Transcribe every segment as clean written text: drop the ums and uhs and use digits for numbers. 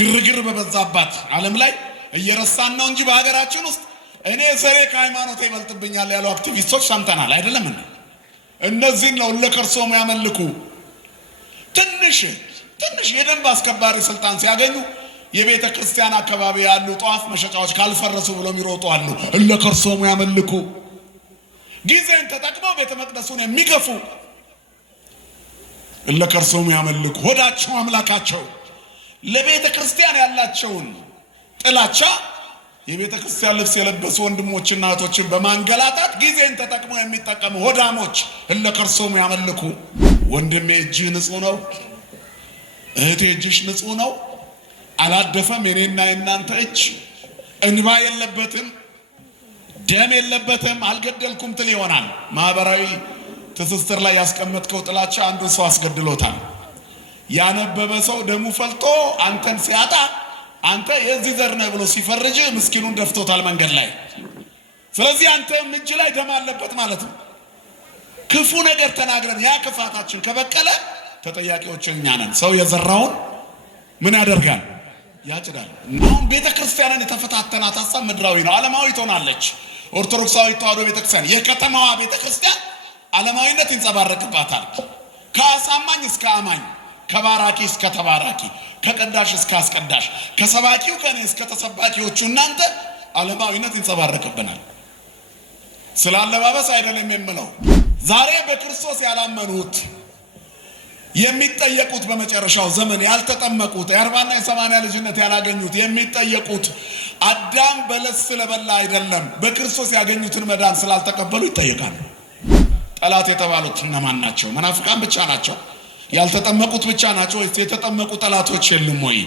ግርግር በበዛባት ዓለም ላይ እየረሳን ነው እንጂ በሀገራችን ውስጥ እኔ ዘሬ ከሃይማኖት ይበልጥብኛል ያሉ አክቲቪስቶች ሰምተናል አይደለም እንዴ? እነዚህን ነው ለከርሶም ያመልኩ ትንሽ የደንብ አስከባሪ ስልጣን ሲያገኙ የቤተ ክርስቲያን አካባቢ ያሉ ጧፍ መሸጫዎች ካልፈረሱ ብሎ የሚሮጡ አሉ። ለከርሶም ያመልኩ ጊዜን ተጠቅመው ቤተ መቅደሱን የሚገፉ ለከርሶም ያመልኩ ሆዳቸው አምላካቸው ለቤተ ክርስቲያን ያላቸውን ጥላቻ የቤተ ክርስቲያን ልብስ የለበሱ ወንድሞችና እህቶችን በማንገላታት ጊዜን ተጠቅመው የሚጠቀሙ ሆዳሞች ለከርሶም ያመልኩ። ወንድሜ እጅህ ንጹህ ነው፣ እህቴ እጅሽ ንጹህ ነው፣ አላደፈም የኔና የናንተ እጅ፣ እንባ የለበትም፣ ደም የለበትም፣ አልገደልኩም ትል ይሆናል። ማህበራዊ ትስስር ላይ ያስቀመጥከው ጥላቻ አንዱ ሰው አስገድሎታል። ያነበበ ሰው ደሙ ፈልጦ አንተን ሲያጣ አንተ የዚህ ዘር ነህ ብሎ ሲፈርጅ ምስኪኑን ደፍቶታል መንገድ ላይ። ስለዚህ አንተም እጅ ላይ ደም አለበት ማለት ነው። ክፉ ነገር ተናግረን ያ ክፋታችን ከበቀለ ተጠያቂዎች እኛ ነን። ሰው የዘራውን ምን ያደርጋል? ያጭዳል። አሁን ቤተ ክርስቲያንን የተፈታተናት ሀሳብ ምድራዊ ነው፣ ዓለማዊ ትሆናለች። ኦርቶዶክሳዊ ተዋሕዶ ቤተ ክርስቲያን የከተማዋ ቤተ ክርስቲያን ዓለማዊነት ይንጸባረቅባታል። ከአሳማኝ እስከ አማኝ፣ ከባራኪ እስከ ተባራኪ፣ ከቀዳሽ እስከ አስቀዳሽ፣ ከሰባኪው ከኔ እስከ ተሰባኪዎቹ እናንተ ዓለማዊነት ይንጸባረቅብናል። ስለ አለባበስ አይደለም የምለው። ዛሬ በክርስቶስ ያላመኑት የሚጠየቁት በመጨረሻው ዘመን ያልተጠመቁት የ40ና የ80 ልጅነት ያላገኙት የሚጠየቁት አዳም በለስ ስለበላ አይደለም፣ በክርስቶስ ያገኙትን መዳን ስላልተቀበሉ ይጠየቃሉ። ጠላት የተባሉት እነማን ናቸው? መናፍቃን ብቻ ናቸው? ያልተጠመቁት ብቻ ናቸው ወይስ የተጠመቁ ጠላቶች የሉም ወይ?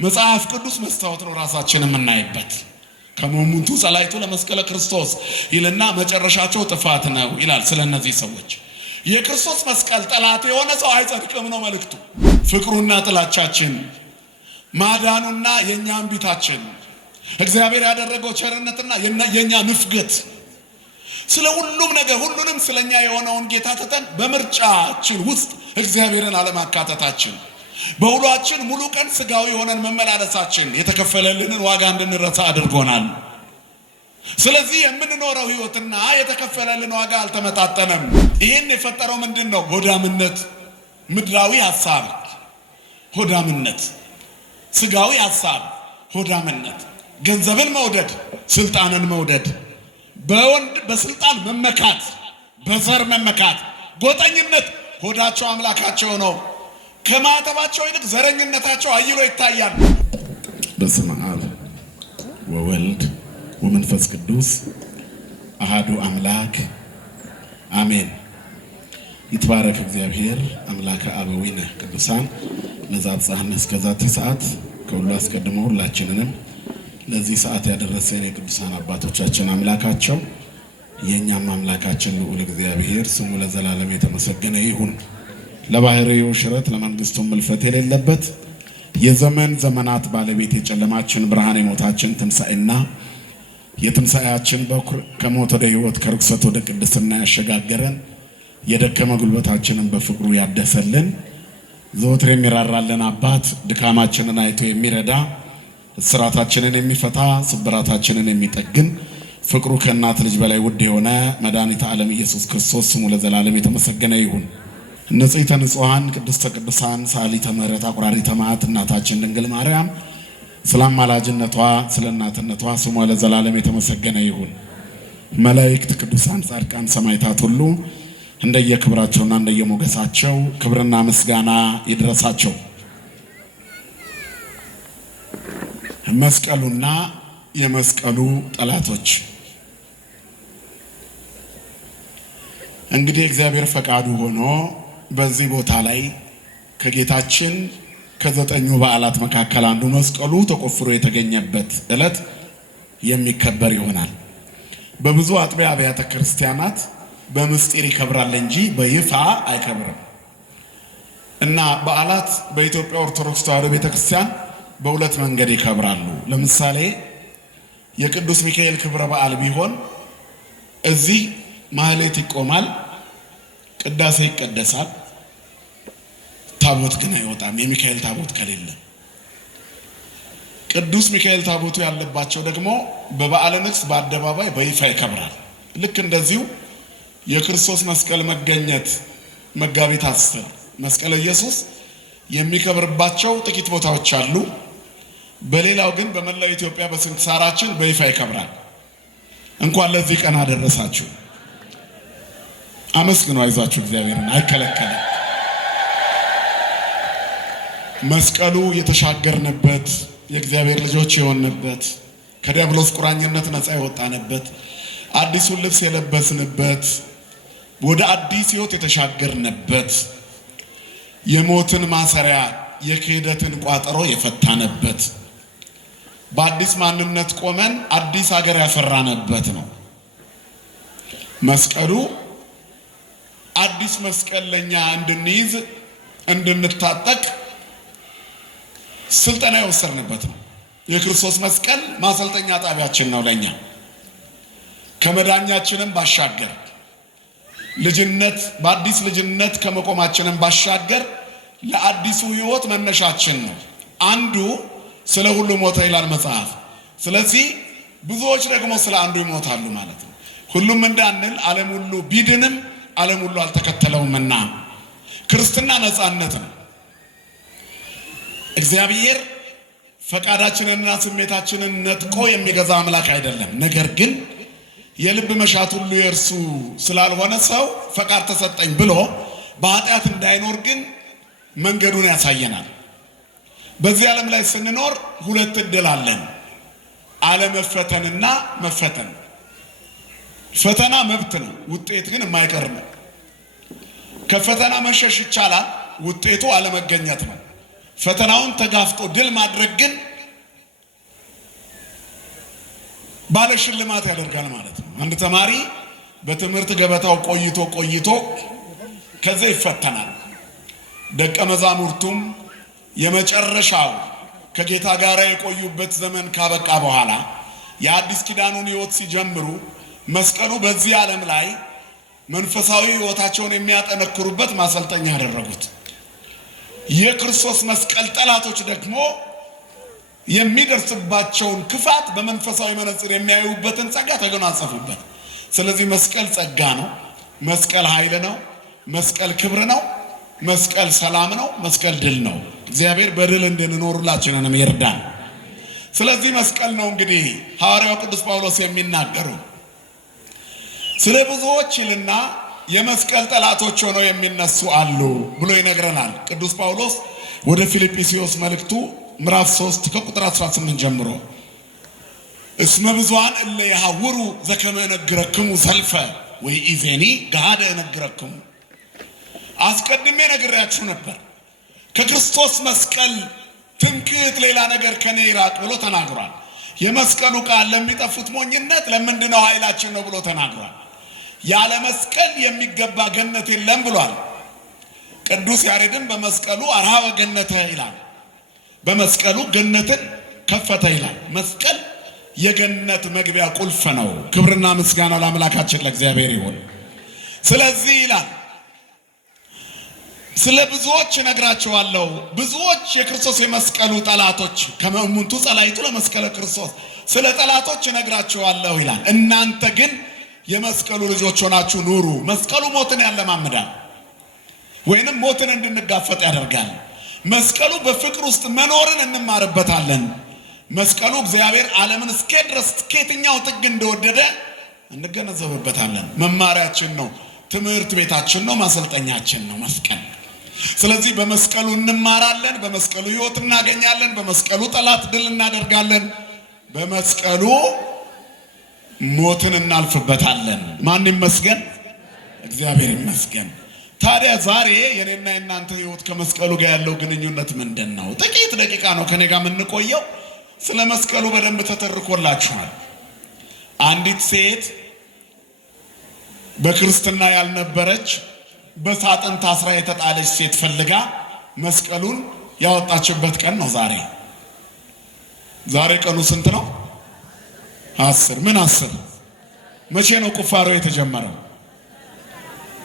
መጽሐፍ ቅዱስ መስታወት ነው ራሳችንን የምናይበት። ከመሙንቱ ጸላይቱ ለመስቀለ ክርስቶስ ይልና መጨረሻቸው ጥፋት ነው ይላል። ስለነዚህ ሰዎች የክርስቶስ መስቀል ጠላት የሆነ ሰው አይጸድቅም ነው መልእክቱ። ፍቅሩና ጥላቻችን፣ ማዳኑና የኛ እንቢታችን፣ እግዚአብሔር ያደረገው ቸርነትና የኛ ንፍገት፣ ስለ ሁሉም ነገር ሁሉንም ስለኛ የሆነውን ጌታ ተተን በምርጫችን ውስጥ እግዚአብሔርን አለማካተታችን፣ በውሏችን ሙሉ ቀን ስጋዊ ሆነን መመላለሳችን የተከፈለልንን ዋጋ እንድንረሳ አድርጎናል። ስለዚህ የምንኖረው ህይወትና የተከፈለልን ዋጋ አልተመጣጠነም። ይህን የፈጠረው ምንድን ነው? ሆዳምነት፣ ምድራዊ ሐሳብ ሆዳምነት፣ ስጋዊ ሐሳብ ሆዳምነት፣ ገንዘብን መውደድ፣ ስልጣንን መውደድ፣ በስልጣን መመካት፣ በዘር መመካት፣ ጎጠኝነት። ሆዳቸው አምላካቸው ነው። ከማተባቸው ይልቅ ዘረኝነታቸው አይሎ ይታያል። በስመ አብ ወወልድ ወመንፈስ ቅዱስ አሃዱ አምላክ አሜን። ይትባረክ እግዚአብሔር አምላከ አበዊነ ቅዱሳን ለዛብጻህነ እስከዛቲ ሰዓት። ከሁሉ አስቀድሞ ሁላችንንም ለዚህ ሰዓት ያደረሰን የቅዱሳን አባቶቻችን አምላካቸው የኛም አምላካችን ልዑል እግዚአብሔር ስሙ ለዘላለም የተመሰገነ ይሁን። ለባህሪው ሽረት ለመንግስቱ ምልፈት የሌለበት የዘመን ዘመናት ባለቤት የጨለማችን ብርሃን የሞታችን ትንሣኤና የትንሣኤያችን በኩር ከሞት ወደ ሕይወት ከርክሰት ወደ ቅድስና ያሸጋገረን የደከመ ጉልበታችንን በፍቅሩ ያደሰልን ዘወትር የሚራራልን አባት ድካማችንን አይቶ የሚረዳ እስራታችንን የሚፈታ ስብራታችንን የሚጠግን ፍቅሩ ከእናት ልጅ በላይ ውድ የሆነ መድኃኒተ ዓለም ኢየሱስ ክርስቶስ ስሙ ለዘላለም የተመሰገነ ይሁን። ንጽሕተ ንጹሐን ቅድስተ ቅዱሳን ሰዓሊተ ምሕረት አቁራሪተ መዓት እናታችን ድንግል ማርያም ስለ አማላጅነቷ ስለ እናትነቷ ስሟ ለዘላለም የተመሰገነ ይሁን። መላእክት፣ ቅዱሳን፣ ጻድቃን፣ ሰማዕታት ሁሉ እንደየክብራቸውና እንደየሞገሳቸው ክብርና ምስጋና ይድረሳቸው። መስቀሉና የመስቀሉ ጠላቶች። እንግዲህ እግዚአብሔር ፈቃዱ ሆኖ በዚህ ቦታ ላይ ከጌታችን ከዘጠኙ በዓላት መካከል አንዱ መስቀሉ ተቆፍሮ የተገኘበት ዕለት የሚከበር ይሆናል። በብዙ አጥቢያ አብያተ ክርስቲያናት በምስጢር ይከብራል እንጂ በይፋ አይከብርም እና በዓላት በኢትዮጵያ ኦርቶዶክስ ተዋሕዶ ቤተክርስቲያን በሁለት መንገድ ይከብራሉ። ለምሳሌ የቅዱስ ሚካኤል ክብረ በዓል ቢሆን እዚህ ማህሌት ይቆማል፣ ቅዳሴ ይቀደሳል፣ ታቦት ግን አይወጣም። የሚካኤል ታቦት ከሌለ ቅዱስ ሚካኤል ታቦቱ ያለባቸው ደግሞ በበዓለ ንግሥ በአደባባይ በይፋ ይከብራል። ልክ እንደዚሁ የክርስቶስ መስቀል መገኘት መጋቢት 10 መስቀለ ኢየሱስ የሚከብርባቸው ጥቂት ቦታዎች አሉ። በሌላው ግን በመላው ኢትዮጵያ በስንክሳራችን በይፋ ይከብራል። እንኳን ለዚህ ቀን አደረሳችሁ። አመስግኑ፣ አይዟችሁ፣ እግዚአብሔርን አይከለከልም። መስቀሉ የተሻገርንበት የእግዚአብሔር ልጆች የሆንበት ከዲያብሎስ ቁራኝነት ነፃ የወጣንበት አዲሱን ልብስ የለበስንበት ወደ አዲስ ሕይወት የተሻገርንበት የሞትን ማሰሪያ የክህደትን ቋጠሮ የፈታንበት በአዲስ ማንነት ቆመን አዲስ ሀገር ያፈራንበት ነው። መስቀሉ አዲስ መስቀል ለኛ እንድንይዝ እንድንታጠቅ ስልጠና የወሰድንበት ነው። የክርስቶስ መስቀል ማሰልጠኛ ጣቢያችን ነው ለኛ። ከመዳኛችንም ባሻገር ልጅነት በአዲስ ልጅነት ከመቆማችንም ባሻገር ለአዲሱ ሕይወት መነሻችን ነው። አንዱ ስለ ሁሉ ሞተ ይላል መጽሐፍ። ስለዚህ ብዙዎች ደግሞ ስለ አንዱ ይሞታሉ ማለት ነው። ሁሉም እንዳንል ዓለም ሁሉ ቢድንም ዓለም ሁሉ አልተከተለውምና ክርስትና ነፃነት ነው። እግዚአብሔር ፈቃዳችንንና ስሜታችንን ነጥቆ የሚገዛ አምላክ አይደለም። ነገር ግን የልብ መሻት ሁሉ የእርሱ ስላልሆነ ሰው ፈቃድ ተሰጠኝ ብሎ በኃጢአት እንዳይኖር ግን መንገዱን ያሳየናል። በዚህ ዓለም ላይ ስንኖር ሁለት እድል አለን፣ አለመፈተንና መፈተን። ፈተና መብት ነው፣ ውጤት ግን የማይቀር ነው። ከፈተና መሸሽ ይቻላል፣ ውጤቱ አለመገኘት ነው። ፈተናውን ተጋፍጦ ድል ማድረግ ግን ባለ ሽልማት ያደርጋል ማለት ነው። አንድ ተማሪ በትምህርት ገበታው ቆይቶ ከዛ ይፈተናል። ደቀ መዛሙርቱም የመጨረሻው ከጌታ ጋር የቆዩበት ዘመን ካበቃ በኋላ የአዲስ ኪዳኑን ሕይወት ሲጀምሩ መስቀሉ በዚህ ዓለም ላይ መንፈሳዊ ሕይወታቸውን የሚያጠነክሩበት ማሰልጠኛ ያደረጉት። የክርስቶስ መስቀል ጠላቶች ደግሞ የሚደርስባቸውን ክፋት በመንፈሳዊ መነጽር የሚያዩበትን ጸጋ ተጎናጸፉበት። ስለዚህ መስቀል ጸጋ ነው፣ መስቀል ኃይል ነው፣ መስቀል ክብር ነው፣ መስቀል ሰላም ነው፣ መስቀል ድል ነው። እግዚአብሔር በድል እንድንኖር ሁላችንንም ይርዳን። ስለዚህ መስቀል ነው እንግዲህ ሐዋርያው ቅዱስ ጳውሎስ የሚናገሩ ስለ ብዙዎች ይልና የመስቀል ጠላቶች ሆነው የሚነሱ አሉ ብሎ ይነግረናል። ቅዱስ ጳውሎስ ወደ ፊልጵስዩስ መልእክቱ ምዕራፍ 3 ከቁጥር 18 ጀምሮ እስመ ብዙኃን እለ ይሐውሩ ዘከመ እነግረክሙ ሰልፈ ወኢዜኒ ገሃደ እነግረክሙ። አስቀድሜ ነግሬያችሁ ነበር፣ ከክርስቶስ መስቀል ትምክህት ሌላ ነገር ከኔ ይራቅ ብሎ ተናግሯል። የመስቀሉ ቃል ለሚጠፉት ሞኝነት ለምንድነው ኃይላችን ነው ብሎ ተናግሯል። ያለ መስቀል የሚገባ ገነት የለም ብሏል። ቅዱስ ያሬድን በመስቀሉ አርሃበ ገነተ ይላል። በመስቀሉ ገነትን ከፈተ ይላል። መስቀል የገነት መግቢያ ቁልፍ ነው። ክብርና ምስጋና ለአምላካችን ለእግዚአብሔር ይሁን። ስለዚህ ይላል ስለ ብዙዎች እነግራቸዋለሁ፣ ብዙዎች የክርስቶስ የመስቀሉ ጠላቶች ከመእሙንቱ ጸላይቱ ለመስቀለ ክርስቶስ፣ ስለ ጠላቶች እነግራቸዋለሁ ይላል። እናንተ ግን የመስቀሉ ልጆች ሆናችሁ ኑሩ። መስቀሉ ሞትን ያለማምዳል፣ ወይንም ሞትን እንድንጋፈጥ ያደርጋል። መስቀሉ በፍቅር ውስጥ መኖርን እንማርበታለን። መስቀሉ እግዚአብሔር ዓለምን እስከ ድረስ ከየትኛው ጥግ እንደወደደ እንገነዘብበታለን። መማሪያችን ነው፣ ትምህርት ቤታችን ነው፣ ማሰልጠኛችን ነው መስቀል። ስለዚህ በመስቀሉ እንማራለን፣ በመስቀሉ ሕይወት እናገኛለን፣ በመስቀሉ ጠላት ድል እናደርጋለን፣ በመስቀሉ ሞትን እናልፍበታለን። ማን ይመስገን? እግዚአብሔር ይመስገን። ታዲያ ዛሬ የኔና የናንተ ሕይወት ከመስቀሉ ጋር ያለው ግንኙነት ምንድን ነው? ጥቂት ደቂቃ ነው ከኔ ጋር የምንቆየው። ስለ መስቀሉ በደንብ ተተርኮላችኋል። አንዲት ሴት በክርስትና ያልነበረች በሳጥን ታስራ የተጣለች ሴት ፈልጋ መስቀሉን ያወጣችበት ቀን ነው ዛሬ። ዛሬ ቀኑ ስንት ነው? 10። ምን 10? መቼ ነው ቁፋሮ የተጀመረው?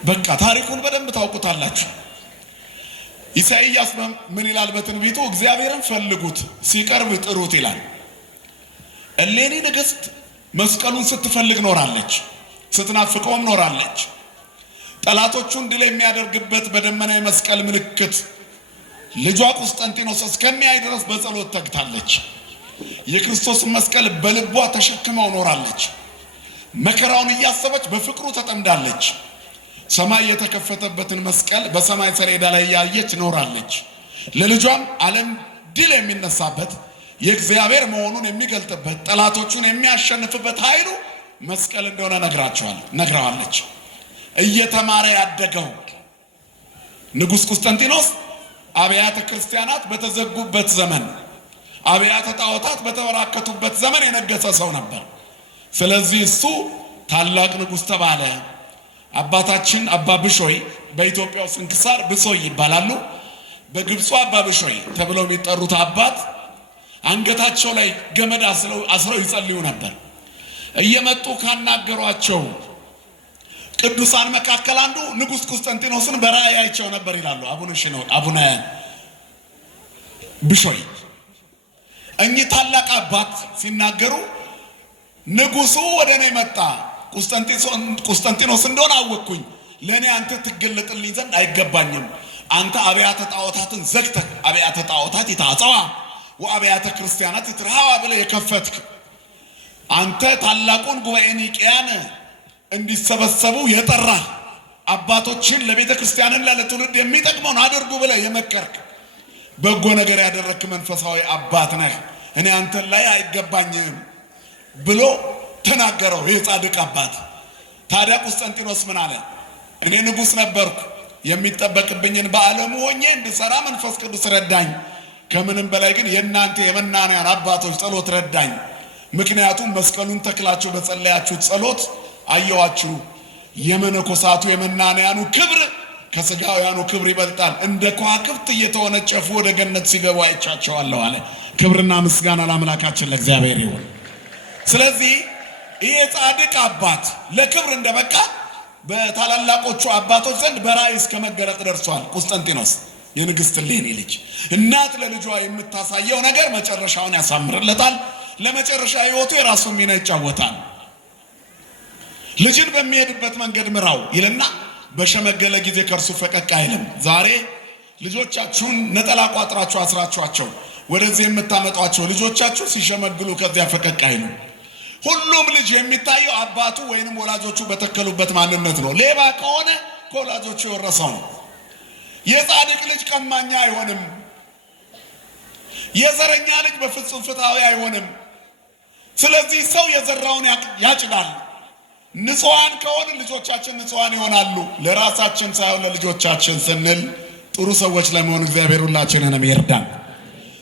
በቃ ታሪኩን በደንብ ታውቁታላችሁ። ኢሳይያስ ምን ይላል በትንቢቱ? እግዚአብሔርን ፈልጉት ሲቀርብ ጥሩት ይላል። እሌኒ ንግሥት መስቀሉን ስትፈልግ ኖራለች፣ ስትናፍቀውም ኖራለች። ጠላቶቹን ድል የሚያደርግበት በደመና የመስቀል ምልክት ልጇ ቁስጠንጢኖስ እስከሚያይ ድረስ በጸሎት ተግታለች። የክርስቶስን መስቀል በልቧ ተሸክመው ኖራለች። መከራውን እያሰበች በፍቅሩ ተጠምዳለች። ሰማይ የተከፈተበትን መስቀል በሰማይ ሰሌዳ ላይ ያየች ኖራለች። ለልጇም ዓለም ድል የሚነሳበት የእግዚአብሔር መሆኑን የሚገልጥበት ጠላቶቹን የሚያሸንፍበት ኃይሉ መስቀል እንደሆነ ነግረዋለች። እየተማረ ያደገው ንጉሥ ቁስጠንጢኖስ አብያተ ክርስቲያናት በተዘጉበት ዘመን፣ አብያተ ጣዖታት በተበራከቱበት ዘመን የነገሰ ሰው ነበር። ስለዚህ እሱ ታላቅ ንጉሥ ተባለ። አባታችን አባ ብሾይ በኢትዮጵያው ስንክሳር ብሶይ ይባላሉ። በግብፁ አባ ብሾይ ተብለው የሚጠሩት አባት አንገታቸው ላይ ገመድ አስረው ይጸልዩ ነበር። እየመጡ ካናገሯቸው ቅዱሳን መካከል አንዱ ንጉሥ ቁስጠንጢኖስን በራእይ አይቸው ነበር ይላሉ አቡነ ብሾይ። እኚህ ታላቅ አባት ሲናገሩ ንጉሱ ወደ እኔ መጣ፣ ቁስጠንጢኖስ እንደሆነ አወቅኩኝ። ለእኔ አንተ ትገለጥልኝ ዘንድ አይገባኝም። አንተ አብያተ ጣዖታትን ዘግተህ አብያተ ጣዖታት ይታጸዋ ወአብያተ ክርስቲያናት ይትርሃዋ ብለህ የከፈትክ አንተ ታላቁን ጉባኤ ኒቅያን እንዲሰበሰቡ የጠራህ አባቶችን ለቤተ ክርስቲያንን ለትውልድ የሚጠቅመውን አድርጉ ብለህ የመከርክ በጎ ነገር ያደረክ መንፈሳዊ አባት ነህ። እኔ አንተን ላይ አይገባኝም ብሎ ተናገረው ይህ ጻድቅ አባት። ታዲያ ቁስጠንጢኖስ ምን አለ? እኔ ንጉሥ ነበርኩ፣ የሚጠበቅብኝን በዓለሙ ሆኜ እንድሰራ መንፈስ ቅዱስ ረዳኝ። ከምንም በላይ ግን የእናንተ የመናንያን አባቶች ጸሎት ረዳኝ። ምክንያቱም መስቀሉን ተክላችሁ በጸለያችሁት ጸሎት አየዋችሁ። የመነኮሳቱ የመናንያኑ ክብር ከሥጋውያኑ ክብር ይበልጣል። እንደ ከዋክብት እየተወነጨፉ ወደ ገነት ሲገቡ አይቻቸዋለሁ አለ። ክብርና ምስጋና ለአምላካችን ለእግዚአብሔር ይሁን። ስለዚህ ይሄ ጻድቅ አባት ለክብር እንደበቃ በታላላቆቹ አባቶች ዘንድ በራእይ እስከ መገለጥ ደርሷል። ቁስጠንጢኖስ የንግሥት እሌኒ ልጅ እናት ለልጇ የምታሳየው ነገር መጨረሻውን ያሳምርለታል። ለመጨረሻ ሕይወቱ የራሱን ሚና ይጫወታል። ልጅን በሚሄድበት መንገድ ምራው ይልና በሸመገለ ጊዜ ከእርሱ ፈቀቅ አይልም። ዛሬ ልጆቻችሁን ነጠላ ቋጥራችሁ አስራችኋቸው ወደዚህ የምታመጧቸው ልጆቻችሁ ሲሸመግሉ ከዚያ ፈቀቅ አይሉም። ሁሉም ልጅ የሚታየው አባቱ ወይንም ወላጆቹ በተከሉበት ማንነት ነው። ሌባ ከሆነ ከወላጆቹ የወረሰው ነው። የጻድቅ ልጅ ቀማኛ አይሆንም። የዘረኛ ልጅ በፍጹም ፍትሃዊ አይሆንም። ስለዚህ ሰው የዘራውን ያጭዳል። ንጹሃን ከሆነ ልጆቻችን ንጹሃን ይሆናሉ። ለራሳችን ሳይሆን ለልጆቻችን ስንል ጥሩ ሰዎች ለመሆን እግዚአብሔር ሁላችንንም ይርዳን።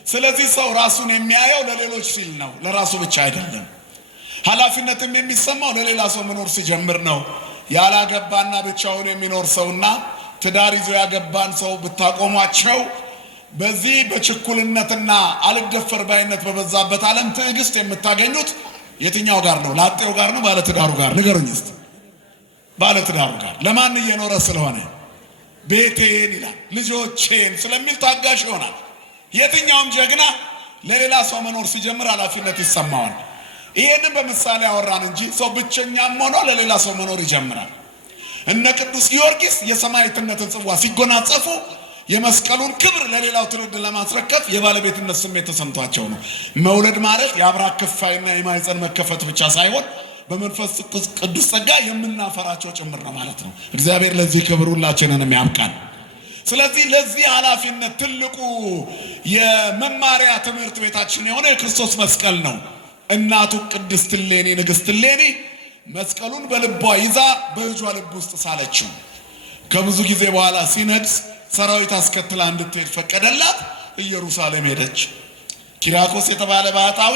ስለዚህ ሰው ራሱን የሚያየው ለሌሎች ሲል ነው፣ ለራሱ ብቻ አይደለም። ኃላፊነትም የሚሰማው ለሌላ ሰው መኖር ሲጀምር ነው። ያላገባና ብቻውን የሚኖር ሰውና ትዳር ይዞ ያገባን ሰው ብታቆሟቸው በዚህ በችኩልነትና አልደፈር ባይነት በበዛበት ዓለም ትዕግስት የምታገኙት የትኛው ጋር ነው? ላጤው ጋር ነው? ባለትዳሩ ጋር? ንገሩኝ እስቲ። ባለትዳሩ ጋር። ለማን እየኖረ ስለሆነ? ቤቴን ይላል፣ ልጆቼን ስለሚል ታጋሽ ይሆናል። የትኛውም ጀግና ለሌላ ሰው መኖር ሲጀምር ኃላፊነት ይሰማዋል። ይሄንን በምሳሌ አወራን እንጂ ሰው ብቸኛም ሆኖ ለሌላ ሰው መኖር ይጀምራል። እነ ቅዱስ ጊዮርጊስ የሰማዕትነትን ጽዋ ሲጎናጸፉ የመስቀሉን ክብር ለሌላው ትውልድ ለማስረከብ የባለቤትነት ስሜት ተሰምቷቸው ነው። መውለድ ማለት የአብራክ ክፋይና የማይፀን መከፈት ብቻ ሳይሆን በመንፈስ ቅዱስ ጸጋ የምናፈራቸው ጭምር ነው ማለት ነው። እግዚአብሔር ለዚህ ክብር ሁላችንንም ያብቃን። ስለዚህ ለዚህ ኃላፊነት ትልቁ የመማሪያ ትምህርት ቤታችን የሆነ የክርስቶስ መስቀል ነው። እናቱ ቅድስት እሌኒ ንግሥት እሌኒ መስቀሉን በልቧ ይዛ በልጇ ልብ ውስጥ ሳለችው። ከብዙ ጊዜ በኋላ ሲነግስ ሰራዊት አስከትላ እንድትሄድ ፈቀደላት። ኢየሩሳሌም ሄደች። ኪራኮስ የተባለ ባህታዊ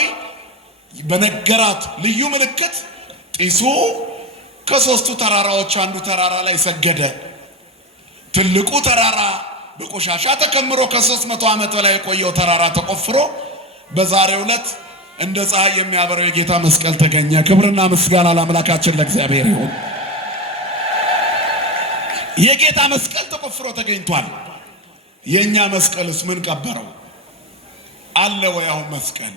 በነገራት ልዩ ምልክት ጢሱ ከሶስቱ ተራራዎች አንዱ ተራራ ላይ ሰገደ። ትልቁ ተራራ በቆሻሻ ተከምሮ ከ300 ዓመት በላይ የቆየው ተራራ ተቆፍሮ በዛሬው ዕለት እንደ ፀሐይ የሚያበራው የጌታ መስቀል ተገኘ። ክብርና ምስጋና ለአምላካችን ለእግዚአብሔር ይሁን። የጌታ መስቀል ተቆፍሮ ተገኝቷል። የኛ መስቀልስ ምን ቀበረው? አለ ወይ አሁን መስቀል?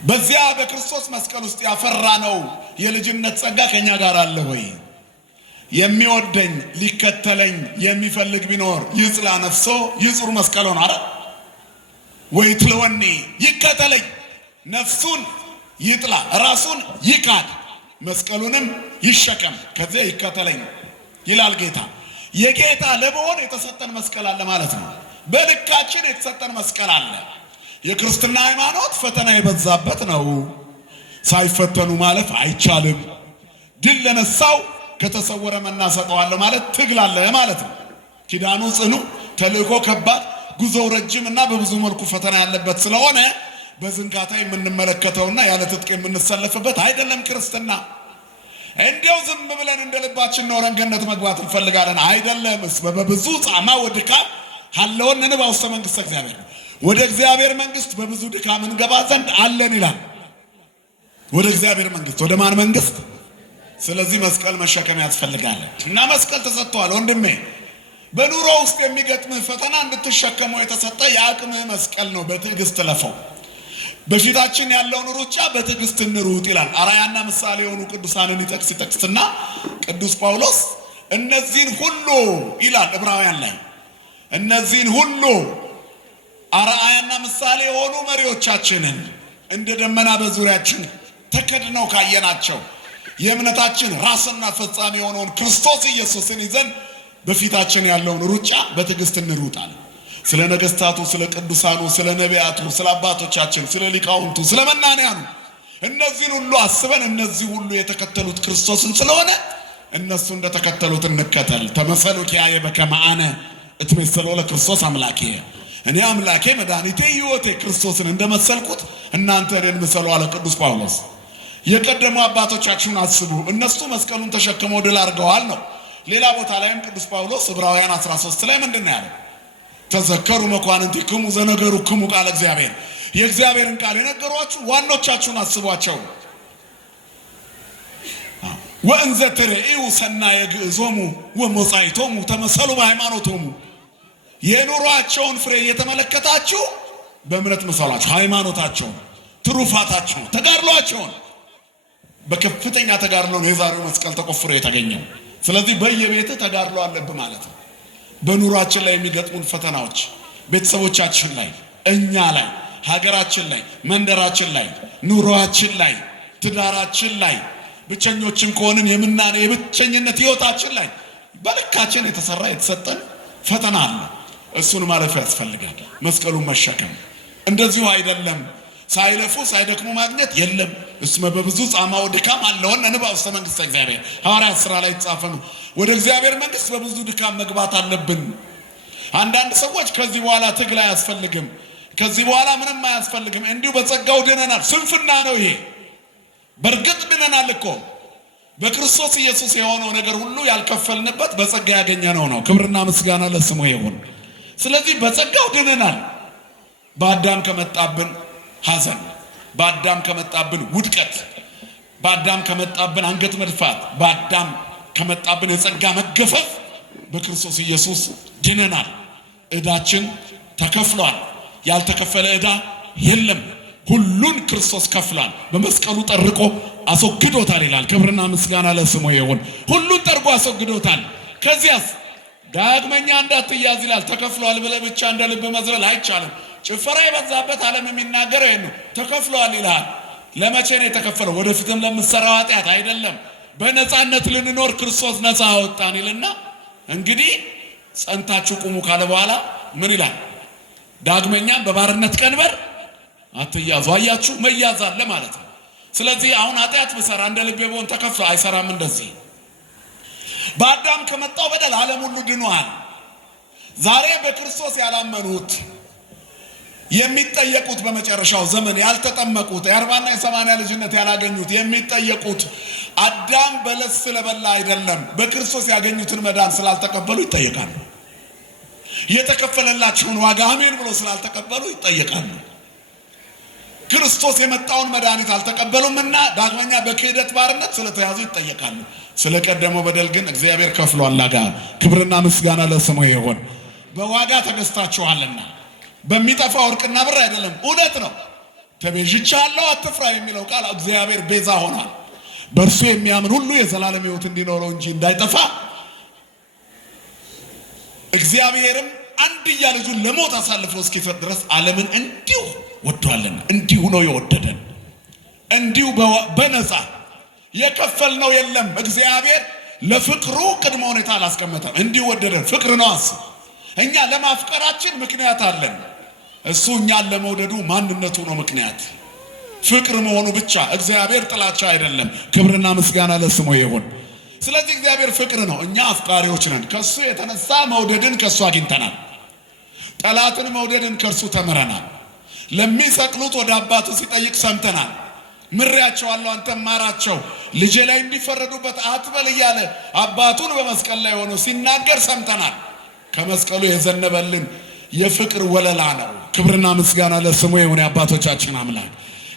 በዚያ በክርስቶስ መስቀል ውስጥ ያፈራነው የልጅነት ጸጋ ከኛ ጋር አለ ወይ? የሚወደኝ ሊከተለኝ የሚፈልግ ቢኖር ይጽላ ነፍሶ ይጹር መስቀሎን አረ ወይ ትለወኒ ይከተለኝ፣ ነፍሱን ይጥላ ራሱን ይካድ መስቀሉንም ይሸከም ከዚያ ይከተለኝ ይላል ጌታ። የጌታ ለመሆን የተሰጠን መስቀል አለ ማለት ነው። በልካችን የተሰጠን መስቀል አለ። የክርስትና ሃይማኖት ፈተና የበዛበት ነው። ሳይፈተኑ ማለፍ አይቻልም። ድል ለነሳው ከተሰወረ መና ሰጠዋለሁ ማለት ትግል አለ ማለት ነው። ኪዳኑ ጽኑ፣ ተልእኮ ከባድ፣ ጉዞው ረጅም እና በብዙ መልኩ ፈተና ያለበት ስለሆነ በዝንጋታ የምንመለከተውና ያለ ትጥቅ የምንሰለፍበት አይደለም ክርስትና። እንዲያው ዝም ብለን እንደ ልባችን ኖረን ገነት መግባት እንፈልጋለን አይደለም። በብዙ ጻማ ወድካም ሀለወን ንባ ውስተ መንግስተ እግዚአብሔር፣ ወደ እግዚአብሔር መንግስት በብዙ ድካም እንገባ ዘንድ አለን ይላል። ወደ እግዚአብሔር መንግስት፣ ወደ ማን መንግስት? ስለዚህ መስቀል መሸከም ያስፈልጋል እና መስቀል ተሰጥቷል ወንድሜ። በኑሮ ውስጥ የሚገጥምህ ፈተና እንድትሸከመው የተሰጠ የአቅምህ መስቀል ነው። በትዕግስት ለፈው። በፊታችን ያለውን ሩጫ በትዕግስት እንሩጥ ይላል። አርአያና ምሳሌ የሆኑ ቅዱሳንን ይጠቅስና ቅዱስ ጳውሎስ እነዚህን ሁሉ ይላል ዕብራውያን ላይ፣ እነዚህን ሁሉ አርአያና ምሳሌ የሆኑ መሪዎቻችንን እንደ ደመና በዙሪያችን ተከድነው ካየናቸው የእምነታችን ራስና ፈጻሚ የሆነውን ክርስቶስ ኢየሱስን ይዘን በፊታችን ያለውን ሩጫ በትዕግስት እንሩጣለን። ስለ ነገስታቱ፣ ስለ ቅዱሳኑ፣ ስለ ነቢያቱ፣ ስለ አባቶቻችን፣ ስለ ሊቃውንቱ፣ ስለ መናንያኑ እነዚህን ሁሉ አስበን እነዚህ ሁሉ የተከተሉት ክርስቶስን ስለሆነ እነሱ እንደተከተሉት እንከተል። ተመሰሉ ኪያየ በከመ አነ እትመሰሎ ለክርስቶስ አምላኬ፣ እኔ አምላኬ መድኃኒቴ ሕይወቴ ክርስቶስን እንደመሰልኩት እናንተ እኔን ምሰሉ አለ ቅዱስ ጳውሎስ። የቀደሙ አባቶቻችሁን አስቡ፣ እነሱ መስቀሉን ተሸክመው ድል አድርገዋል ነው። ሌላ ቦታ ላይም ቅዱስ ጳውሎስ ዕብራውያን 13 ላይ ምንድን ነው ያለው? ተዘከሩ መኳንንቲክሙ ዘነገሩክሙ ቃለ እግዚአብሔር፣ የእግዚአብሔርን ቃል የነገሯችሁ ዋኖቻችሁን አስቧቸው። ወእንዘ ትርእዩ ሰናየ ግዕዞሙ ወመጻኢቶሙ ተመሰሉ በሃይማኖቶሙ፣ የኑሯቸውን ፍሬ እየተመለከታችሁ በእምነት ምሰሏቸው። ሃይማኖታቸውን፣ ትሩፋታቸውን፣ ተጋድሏቸውን። በከፍተኛ ተጋድሎ ነው የዛሬው መስቀል ተቆፍሮ የተገኘው። ስለዚህ በየቤትህ ተጋድሎ አለብህ ማለት ነው። በኑሯችን ላይ የሚገጥሙን ፈተናዎች ቤተሰቦቻችን ላይ፣ እኛ ላይ፣ ሀገራችን ላይ፣ መንደራችን ላይ፣ ኑሯችን ላይ፣ ትዳራችን ላይ፣ ብቸኞችን ከሆንን የብቸኝነት ህይወታችን ላይ በልካችን የተሰራ የተሰጠን ፈተና አለ። እሱን ማለፍ ያስፈልጋል። መስቀሉን መሸከም እንደዚሁ አይደለም። ሳይለፉ ሳይደክሙ ማግኘት የለም። እስመ በብዙ ጻማ ወድካም አለወን ንባ ውስተ መንግስተ እግዚአብሔር፣ ሐዋርያት ሥራ ላይ የተጻፈ ነው። ወደ እግዚአብሔር መንግስት በብዙ ድካም መግባት አለብን። አንዳንድ ሰዎች ከዚህ በኋላ ትግል አያስፈልግም፣ ከዚህ በኋላ ምንም አያስፈልግም፣ እንዲሁ በጸጋው ድነናል። ስንፍና ነው ይሄ። በእርግጥ ድነናል እኮ በክርስቶስ ኢየሱስ የሆነው ነገር ሁሉ ያልከፈልንበት በጸጋ ያገኘነው ነው። ክብርና ምስጋና ለስሙ ይሁን። ስለዚህ በጸጋው ድነናል። በአዳም ከመጣብን ሐዘን፣ በአዳም ከመጣብን ውድቀት፣ በአዳም ከመጣብን አንገት መድፋት፣ በአዳም ከመጣብን የጸጋ መገፈፍ በክርስቶስ ኢየሱስ ድነናል። ዕዳችን ተከፍሏል። ያልተከፈለ ዕዳ የለም። ሁሉን ክርስቶስ ከፍሏል። በመስቀሉ ጠርቆ አስወግዶታል ይላል። ክብርና ምስጋና ለስሙ ይሁን። ሁሉን ጠርቆ አስወግዶታል። ከዚያስ ዳግመኛ እንዳትያዝ ይላል። ተከፍሏል ብለህ ብቻ እንደ ልብ መዝለል አይቻልም። ጭፈራ የበዛበት ዓለም የሚናገረው ይሄን ነው። ተከፍሏል ይላል። ለመቼ ነው የተከፈለው? ወደፊትም ለምትሰራው ኃጢአት አይደለም። በነፃነት ልንኖር ክርስቶስ ነፃ አወጣን ይልና እንግዲህ ጸንታችሁ ቁሙ ካለ በኋላ ምን ይላል? ዳግመኛም በባርነት ቀንበር አትያዙ። አያችሁ፣ መያዝ አለ ማለት ነው። ስለዚህ አሁን ኃጢአት ብሰራ እንደ ልቤ ብሆን ተከፍሎ አይሰራም። እንደዚህ በአዳም ከመጣው በደል ዓለም ሁሉ ድኗል። ዛሬ በክርስቶስ ያላመኑት የሚጠየቁት በመጨረሻው ዘመን ያልተጠመቁት የ40ና የ80 ልጅነት ያላገኙት የሚጠየቁት አዳም በለስ ስለበላ አይደለም፣ በክርስቶስ ያገኙትን መዳን ስላልተቀበሉ ይጠየቃሉ። የተከፈለላቸውን ዋጋ አሜን ብሎ ስላልተቀበሉ ይጠየቃሉ። ክርስቶስ የመጣውን መድኃኒት አልተቀበሉምና ዳግመኛ በክህደት ባርነት ስለተያዙ ይጠየቃሉ። ስለቀደመው በደል ግን እግዚአብሔር ከፍሏል። ክብርና ምስጋና ለስሙ ይሁን። በዋጋ ተገዝታችኋልና በሚጠፋ ወርቅና ብር አይደለም። እውነት ነው። ተቤዥቻለሁ አትፍራ የሚለው ቃል እግዚአብሔር ቤዛ ሆኗል። በእርሱ የሚያምን ሁሉ የዘላለም ሕይወት እንዲኖረው እንጂ እንዳይጠፋ እግዚአብሔርም አንድያ ልጁን ለሞት አሳልፎ እስኪሰጥ ድረስ ዓለምን እንዲሁ ወዷልና። እንዲሁ ነው የወደደን፣ እንዲሁ በነፃ የከፈልነው የለም። እግዚአብሔር ለፍቅሩ ቅድመ ሁኔታ አላስቀመጠም። እንዲሁ ወደደን። ፍቅር ነው። እኛ ለማፍቀራችን ምክንያት አለን። እሱ እኛን ለመውደዱ ማንነቱ ነው ምክንያት፣ ፍቅር መሆኑ ብቻ። እግዚአብሔር ጥላቻ አይደለም። ክብርና ምስጋና ለስሙ ይሁን። ስለዚህ እግዚአብሔር ፍቅር ነው፣ እኛ አፍቃሪዎች ነን። ከሱ የተነሳ መውደድን ከሱ አግኝተናል። ጠላትን መውደድን ከእርሱ ተምረናል። ለሚሰቅሉት ወደ አባቱ ሲጠይቅ ሰምተናል። ምሬያቸዋለሁ አንተም ማራቸው፣ ልጄ ላይ እንዲፈረዱበት አትበል እያለ አባቱን በመስቀል ላይ ሆኖ ሲናገር ሰምተናል። ከመስቀሉ የዘነበልን የፍቅር ወለላ ነው። ክብርና ምስጋና ለስሙ ይሁን። የአባቶቻችን አምላክ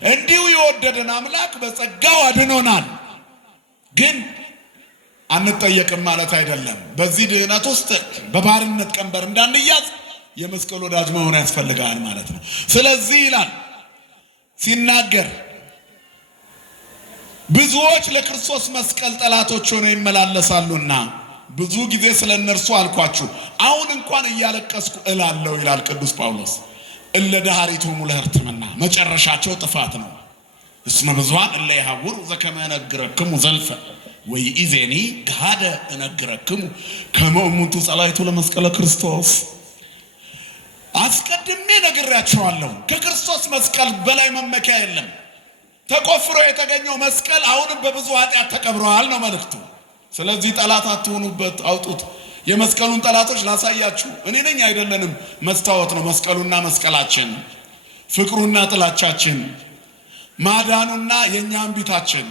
እንዲሁ የወደደን አምላክ በጸጋው አድኖናል። ግን አንጠየቅም ማለት አይደለም። በዚህ ድህነት ውስጥ በባርነት ቀንበር እንዳንያዝ የመስቀል ወዳጅ መሆን ያስፈልጋል ማለት ነው። ስለዚህ ይላል ሲናገር ብዙዎች ለክርስቶስ መስቀል ጠላቶች ሆነው ይመላለሳሉና ብዙ ጊዜ ስለ እነርሱ አልኳችሁ፣ አሁን እንኳን እያለቀስኩ እላለሁ ይላል ቅዱስ ጳውሎስ። እለ ዳህሪቶሙ ለሕርትምና መጨረሻቸው ጥፋት ነው። እስመ ብዙኃን እለ ይሐውሩ ዘከመ እነግረክሙ ዘልፈ ወይእዜኒ ገሃደ እነግረክሙ ከመ እሙንቱ ጸላእቱ ለመስቀለ ክርስቶስ። አስቀድሜ ነግሬያችኋለሁ፣ ከክርስቶስ መስቀል በላይ መመኪያ የለም። ተቆፍሮ የተገኘው መስቀል አሁንም በብዙ ኃጢአት ተቀብረዋል ነው መልእክቱ። ስለዚህ ጠላት አትሆኑበት፣ አውጡት። የመስቀሉን ጠላቶች ላሳያችሁ። እኔ ነኝ አይደለንም፣ መስታወት ነው መስቀሉና መስቀላችን፣ ፍቅሩና ጥላቻችን፣ ማዳኑና የኛ እንቢታችን፣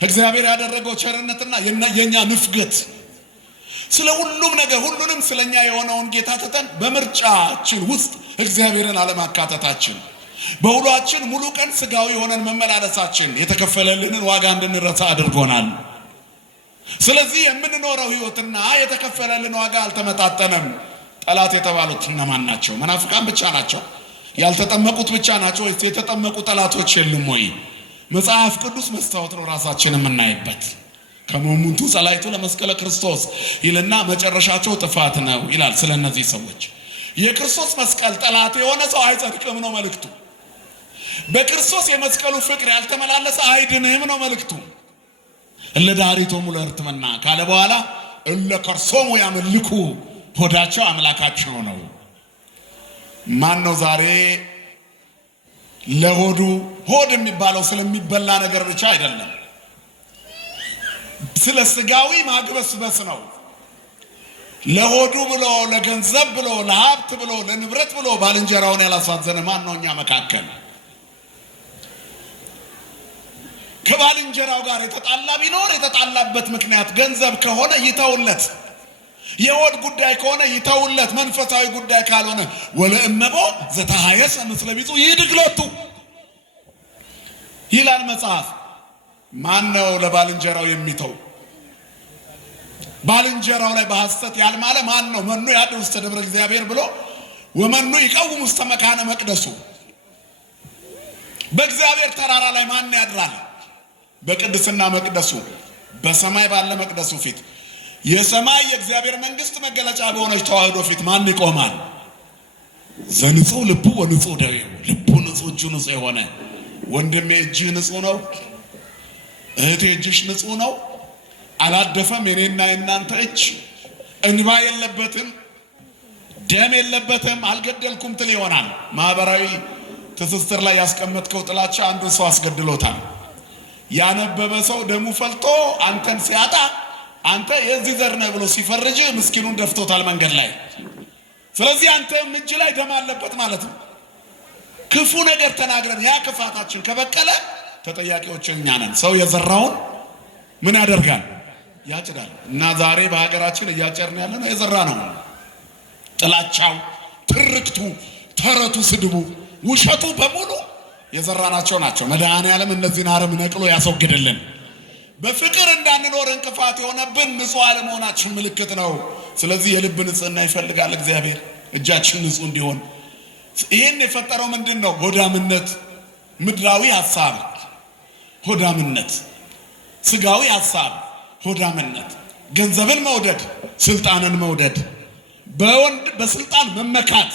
እግዚአብሔር ያደረገው ቸርነትና የኛ ንፍገት። ስለ ሁሉም ነገር ሁሉንም ስለኛ የሆነውን ጌታ ትተን በምርጫችን ውስጥ እግዚአብሔርን አለማካተታችን፣ በውሏችን ሙሉ ቀን ስጋዊ ሆነን መመላለሳችን የተከፈለልንን ዋጋ እንድንረሳ አድርጎናል። ስለዚህ የምንኖረው ህይወትና የተከፈለልን ዋጋ አልተመጣጠነም። ጠላት የተባሉት እነማን ናቸው? መናፍቃን ብቻ ናቸው? ያልተጠመቁት ብቻ ናቸው ወይስ የተጠመቁ ጠላቶች የሉም ወይ? መጽሐፍ ቅዱስ መስታወት ነው ራሳችንን የምናይበት። ከመ እሙንቱ ጸላእቱ ለመስቀለ ክርስቶስ ይልና መጨረሻቸው ጥፋት ነው ይላል። ስለነዚህ ሰዎች የክርስቶስ መስቀል ጠላት የሆነ ሰው አይጸድቅም ነው መልእክቱ። በክርስቶስ የመስቀሉ ፍቅር ያልተመላለሰ አይድንም ነው መልእክቱ። እለ ዳህሪቶሙ ለሕርትምና ካለ በኋላ እለ ከርሶሙ ያመልኩ ሆዳቸው አምላካቸው ነው። ማን ነው ዛሬ ለሆዱ? ሆድ የሚባለው ስለሚበላ ነገር ብቻ አይደለም፣ ስለ ስጋዊ ማግበስበስ ነው። ለሆዱ ብሎ ለገንዘብ ብሎ ለሀብት ብሎ ለንብረት ብሎ ባልንጀራውን ያላሳዘነ ማን ነው እኛ መካከል? ከባልንጀራው ጋር የተጣላ ቢኖር የተጣላበት ምክንያት ገንዘብ ከሆነ ይተውለት፣ የሆድ ጉዳይ ከሆነ ይተውለት። መንፈሳዊ ጉዳይ ካልሆነ ወለእመቦ ዘተሃየሰ ምስለ ቢጹ ይድግሎቱ ይላል መጽሐፍ። ማን ነው ለባልንጀራው የሚተው? ባልንጀራው ላይ በሐሰት ያልማለ ማን ነው? መኑ ያድር ውስተ ደብረ እግዚአብሔር ብሎ ወመኑ ይቀውም ውስተ መካነ መቅደሱ። በእግዚአብሔር ተራራ ላይ ማን ያድራል? በቅድስና መቅደሱ በሰማይ ባለ መቅደሱ ፊት የሰማይ የእግዚአብሔር መንግስት መገለጫ በሆነች ተዋህዶ ፊት ማን ይቆማል? ዘንጹህ ልቡ ወንጹህ ደዌው። ልቡ ንጹህ፣ እጁ ንጹህ የሆነ ወንድሜ እጅህ ንጹህ ነው፣ እህቴ እጅሽ ንጹህ ነው። አላደፈም የኔና የናንተ እጅ፣ እንባ የለበትም፣ ደም የለበትም። አልገደልኩም ትል ይሆናል። ማህበራዊ ትስስር ላይ ያስቀመጥከው ጥላቻ አንዱን ሰው አስገድሎታል። ያነበበ ሰው ደሙ ፈልቶ አንተን ሲያጣ አንተ የዚህ ዘር ነህ ብሎ ሲፈርጅ ምስኪኑን ደፍቶታል መንገድ ላይ። ስለዚህ አንተም እጅ ላይ ደም አለበት ማለት ነው። ክፉ ነገር ተናግረን ያ ክፋታችን ከበቀለ ተጠያቂዎች እኛ ነን። ሰው የዘራውን ምን ያደርጋል? ያጭዳል። እና ዛሬ በሀገራችን እያጨርን ያለ ነው የዘራ ነው። ጥላቻው፣ ትርክቱ፣ ተረቱ፣ ስድቡ፣ ውሸቱ በሙሉ የዘራናቸው ናቸው። መድኃኔዓለም እነዚህን አረም ነቅሎ ያስወግድልን። በፍቅር እንዳንኖር እንቅፋት የሆነብን ንጹህ አለመሆናችን ምልክት ነው። ስለዚህ የልብ ንጽህና ይፈልጋል እግዚአብሔር፣ እጃችን ንጹህ እንዲሆን። ይህን የፈጠረው ምንድን ነው? ሆዳምነት፣ ምድራዊ ሐሳብ ሆዳምነት፣ ስጋዊ ሐሳብ ሆዳምነት፣ ገንዘብን መውደድ፣ ስልጣንን መውደድ፣ በስልጣን መመካት፣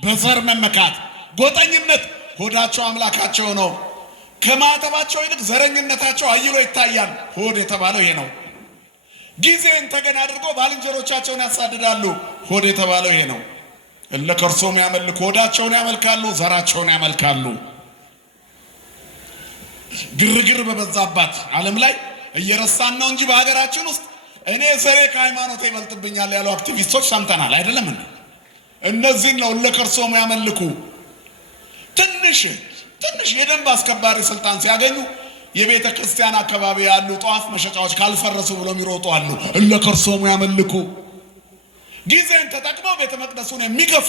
በዘር መመካት፣ ጎጠኝነት። ሆዳቸው አምላካቸው ነው። ከማተባቸው ይልቅ ዘረኝነታቸው አይሎ ይታያል። ሆድ የተባለው ይሄ ነው። ጊዜን ተገን አድርገው ባልንጀሮቻቸውን ያሳድዳሉ። ሆድ የተባለው ይሄ ነው። ለከርሶም ያመልኩ፣ ሆዳቸውን ያመልካሉ፣ ዘራቸውን ያመልካሉ። ግርግር በበዛባት ዓለም ላይ እየረሳን ነው እንጂ በሀገራችን ውስጥ እኔ ዘሬ ከሃይማኖት ይበልጥብኛል ያሉ አክቲቪስቶች ሰምተናል አይደለም? እነዚህን ነው ለከርሶም ያመልኩ። ትንሽ የደንብ አስከባሪ ስልጣን ሲያገኙ የቤተ ክርስቲያን አካባቢ ያሉ ጧፍ መሸጫዎች ካልፈረሱ ብሎ የሚሮጡ አሉ። ለከርሶም ያመልኩ። ጊዜን ተጠቅመው ቤተ መቅደሱን የሚገፉ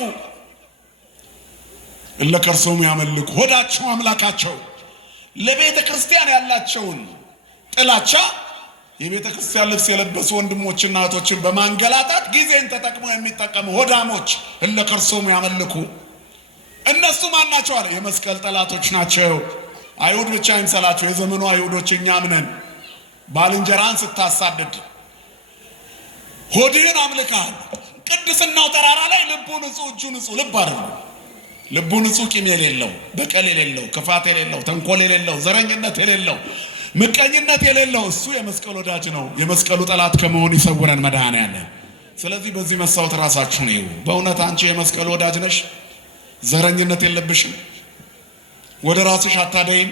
ለከርሶም ያመልኩ። ሆዳቸው አምላካቸው። ለቤተ ክርስቲያን ያላቸውን ጥላቻ የቤተ ክርስቲያን ልብስ የለበሱ ወንድሞችና እህቶችን በማንገላታት ጊዜን ተጠቅመው የሚጠቀሙ ሆዳሞች ለከርሶም ያመልኩ። እነሱ ማን ናቸው አለ? የመስቀል ጠላቶች ናቸው። አይሁድ ብቻ አይምሰላቸው፣ የዘመኑ አይሁዶች እኛም ነን። ባልንጀራን ስታሳድድ ሆድህን አምልካል። ቅድስናው ተራራ ላይ ልቡ ንጹህ፣ እጁ ንጹህ። ልብ አድርጉ። ልቡ ንጹህ፣ ቂም የሌለው፣ በቀል የሌለው፣ ክፋት የሌለው፣ ተንኮል የሌለው፣ ዘረኝነት የሌለው፣ ምቀኝነት የሌለው እሱ የመስቀል ወዳጅ ነው። የመስቀሉ ጠላት ከመሆን ይሰውረን መድኃኔዓለም። ስለዚህ በዚህ መስታወት ራሳችሁን እዩ። በእውነት አንቺ የመስቀሉ ወዳጅ ነሽ? ዘረኝነት የለብሽም? ወደ ራስሽ አታደይም?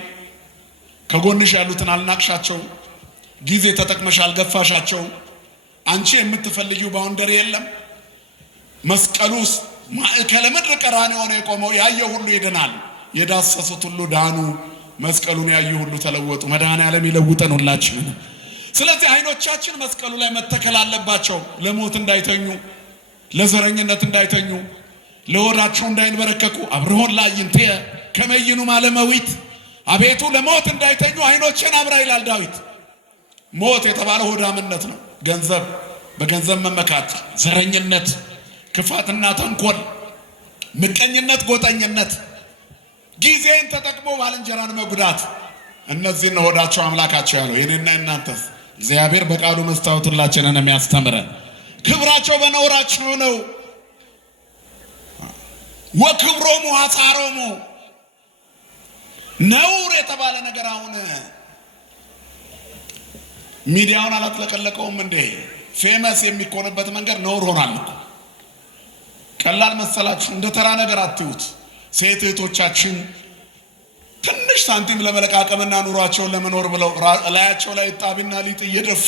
ከጎንሽ ያሉትን አልናቅሻቸው? ጊዜ ተጠቅመሽ አልገፋሻቸው? አንቺ የምትፈልጊው ባውንደሪ የለም? መስቀሉ ማዕከለ ምድር ቀራንዮ ሆነ የቆመው። ያየ ሁሉ ይድናል፣ የዳሰሱት ሁሉ ዳኑ፣ መስቀሉን ያዩ ሁሉ ተለወጡ። መድኃኔዓለም ይለውጠን ሁላችንን። ስለዚህ አይኖቻችን መስቀሉ ላይ መተከል አለባቸው። ለሞት እንዳይተኙ፣ ለዘረኝነት እንዳይተኙ፣ ለሆዳቸው እንዳይንበረከኩ። አብርሆን ላይንቴ ከመይኑ ማለመዊት፣ አቤቱ ለሞት እንዳይተኙ አይኖችን አብራ ይላል ዳዊት። ሞት የተባለ ሆዳምነት ነው። ገንዘብ፣ በገንዘብ መመካት፣ ዘረኝነት፣ ክፋትና ተንኮል፣ ምቀኝነት፣ ጎጠኝነት፣ ጊዜን ተጠቅሞ ባልንጀራን መጉዳት። እነዚህን ነው ሆዳቸው አምላካቸው ያለው። የኔና እናንተስ? እግዚአብሔር በቃሉ መስታወት ሁላችንን የሚያስተምረን። ክብራቸው በነውራቸው ነው። ወክብሮሙ ሐሳሮሙ። ነውር የተባለ ነገር አሁን ሚዲያውን አላጥለቀለቀውም እንዴ? ፌመስ የሚኮንበት መንገድ ነውር ሆኗል እኮ። ቀላል መሰላችሁ? እንደ ተራ ነገር አትዩት። ሴት እህቶቻችን ትንሽ ሳንቲም ለመለቃቀምና ኑሯቸውን ለመኖር ብለው ላያቸው ላይ ጣቢና ሊጥ እየደፉ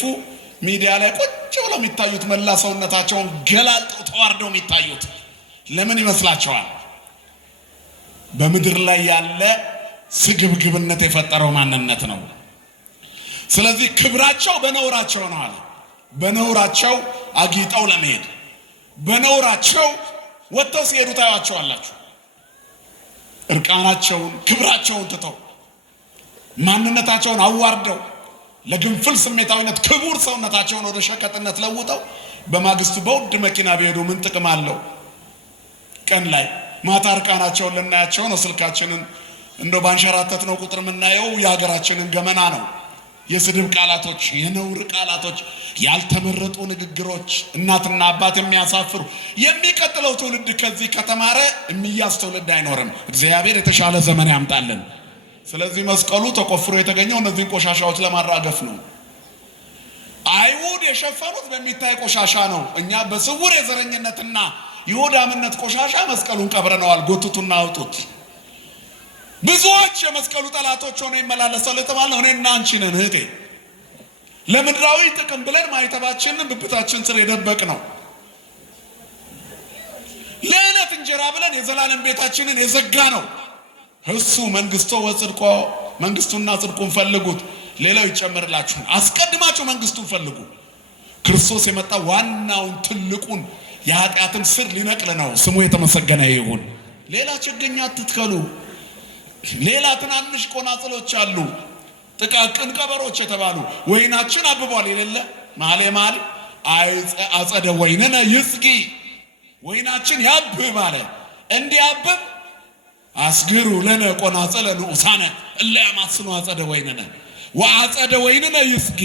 ሚዲያ ላይ ቁጭ ብለው የሚታዩት፣ መላ ሰውነታቸውን ገላልጠው ተዋርደው የሚታዩት ለምን ይመስላችኋል? በምድር ላይ ያለ ስግብግብነት የፈጠረው ማንነት ነው። ስለዚህ ክብራቸው በነውራቸው ነው አለ። በነውራቸው አጊጠው ለመሄድ፣ በነውራቸው ወጥተው ሲሄዱ ታያቸዋላችሁ። እርቃናቸውን፣ ክብራቸውን ትተው ማንነታቸውን አዋርደው ለግንፍል ስሜታዊነት ክቡር ሰውነታቸውን ወደ ሸቀጥነት ለውጠው በማግስቱ በውድ መኪና ቢሄዱ ምን ጥቅም አለው? ቀን ላይ ማታ እርቃናቸውን ልናያቸው ነው። ስልካችንን እንደ ባንሸራተት ነው ቁጥር የምናየው የሀገራችንን ገመና ነው። የስድብ ቃላቶች፣ የነውር ቃላቶች፣ ያልተመረጡ ንግግሮች፣ እናትና አባት የሚያሳፍሩ። የሚቀጥለው ትውልድ ከዚህ ከተማረ የሚያዝ ትውልድ አይኖርም። እግዚአብሔር የተሻለ ዘመን ያምጣልን። ስለዚህ መስቀሉ ተቆፍሮ የተገኘው እነዚህን ቆሻሻዎች ለማራገፍ ነው። አይሁድ የሸፈኑት በሚታይ ቆሻሻ ነው። እኛ በስውር የዘረኝነትና የሆዳምነት ቆሻሻ መስቀሉን ቀብረነዋል። ጎትቱና አውጡት። ብዙዎች የመስቀሉ ጠላቶች ሆነው ይመላለሳሉ የተባለው እኔና አንቺ ነን እህቴ። ለምድራዊ ጥቅም ብለን ማይተባችንን ብብታችን ስር የደበቅ ነው። ለዕለት እንጀራ ብለን የዘላለም ቤታችንን የዘጋ ነው። እሱ መንግስቶ ወጽድቆ፣ መንግስቱና ጽድቁን ፈልጉት፣ ሌላው ይጨመርላችኋል። አስቀድማችሁ መንግስቱን ፈልጉ። ክርስቶስ የመጣ ዋናውን ትልቁን የኃጢአትን ስር ሊነቅል ነው። ስሙ የተመሰገነ ይሁን። ሌላ ችግኝ አትትከሉ። ሌላ ትናንሽ ቆናጽሎች አሉ። ጥቃቅን ቀበሮች የተባሉ ወይናችን አብቧል የሌለ ማሌ አጸደ ወይንነ ይስጊ ወይናችን ያብብ አለ። እንዲያብብ አስግሩ ለነ ቆናጸለ ንዑሳነ እለ ያማስኑ አጸደ ወይንነ ወአጸደ ወይንነ ይስጊ